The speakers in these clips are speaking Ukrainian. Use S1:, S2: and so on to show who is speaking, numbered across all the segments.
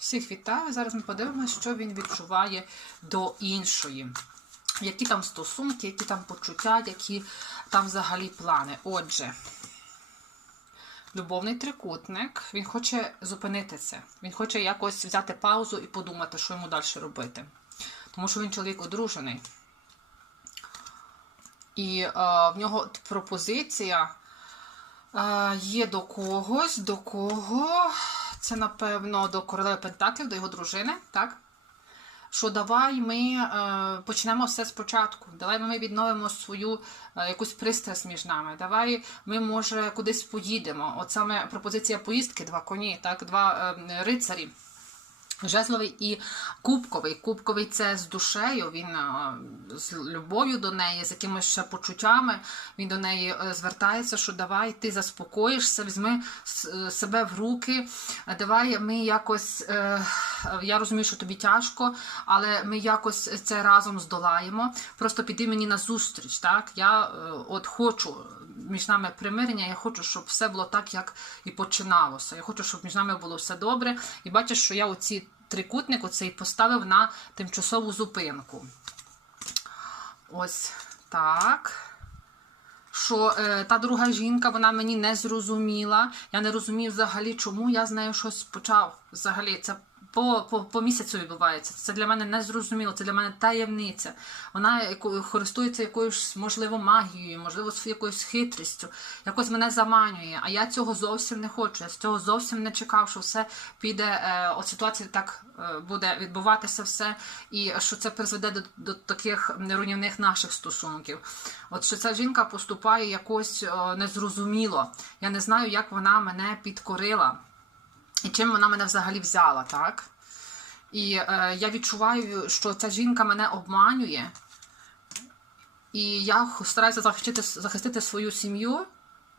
S1: Всіх вітаю. Зараз ми подивимося, що він відчуває до іншої. Які там стосунки, які там почуття, які там взагалі плани. Отже, любовний трикутник, він хоче зупинити це. Він хоче якось взяти паузу і подумати, що йому далі робити. Тому що він чоловік одружений. І е, в нього пропозиція е, є до когось, до кого. Це, напевно, до королеви Пентаклів, до його дружини, так? Що давай ми е, почнемо все спочатку. Давай ми відновимо свою е, якусь пристрасть між нами. Давай ми, може, кудись поїдемо. От саме пропозиція поїздки, два коні, так, два е, рицарі. Жезловий і кубковий. Кубковий це з душею, він е, з любов'ю до неї, з якимись ще почуттями. Він до неї е, звертається, що давай ти заспокоїшся, візьми е, себе в руки. Давай ми якось. Я розумію, що тобі тяжко, але ми якось це разом здолаємо. Просто піди мені на зустріч. Так? Я от хочу між нами примирення, я хочу, щоб все було так, як і починалося. Я хочу, щоб між нами було все добре. І бачиш, що я оці трикутник оцей поставив на тимчасову зупинку. Ось так. Що е, та друга жінка, вона мені не зрозуміла. Я не розумію взагалі, чому я з нею щось почав. Взагалі, це по, по, по місяцю відбувається. Це для мене не зрозуміло, це для мене таємниця. Вона яко- користується якоюсь, можливо, магією, можливо, якоюсь хитрістю, якось мене заманює. А я цього зовсім не хочу. Я з цього зовсім не чекав, що все піде, е, от ситуація так е, буде відбуватися все, і що це призведе до, до таких руйнівних наших стосунків. От що ця жінка поступає якось е, незрозуміло. Я не знаю, як вона мене підкорила. І чим вона мене взагалі взяла, так? І е, я відчуваю, що ця жінка мене обманює, і я стараюся захистити, захистити свою сім'ю,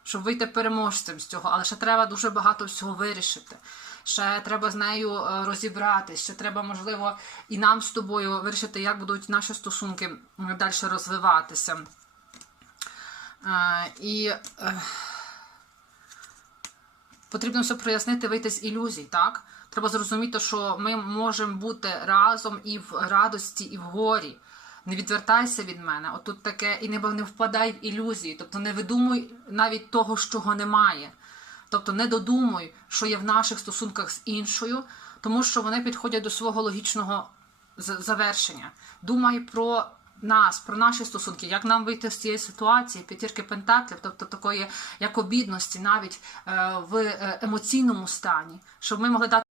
S1: щоб вийти переможцем з цього, але ще треба дуже багато всього вирішити. Ще треба з нею е, розібратися, ще треба, можливо, і нам з тобою вирішити, як будуть наші стосунки далі розвиватися. Е, і е, потрібно все прояснити, вийти з ілюзій, так? Треба зрозуміти, що ми можемо бути разом і в радості, і в горі. Не відвертайся від мене. Отут таке, і не, впадай в ілюзії. Тобто не видумуй навіть того, чого немає. Тобто не додумуй, що є в наших стосунках з іншою, тому що вони підходять до свого логічного завершення. Думай про нас, про наші стосунки, як нам вийти з цієї ситуації, п'ятірки пентаклів, тобто такої як обідності, навіть е, в е, емоційному стані, щоб ми могли дати.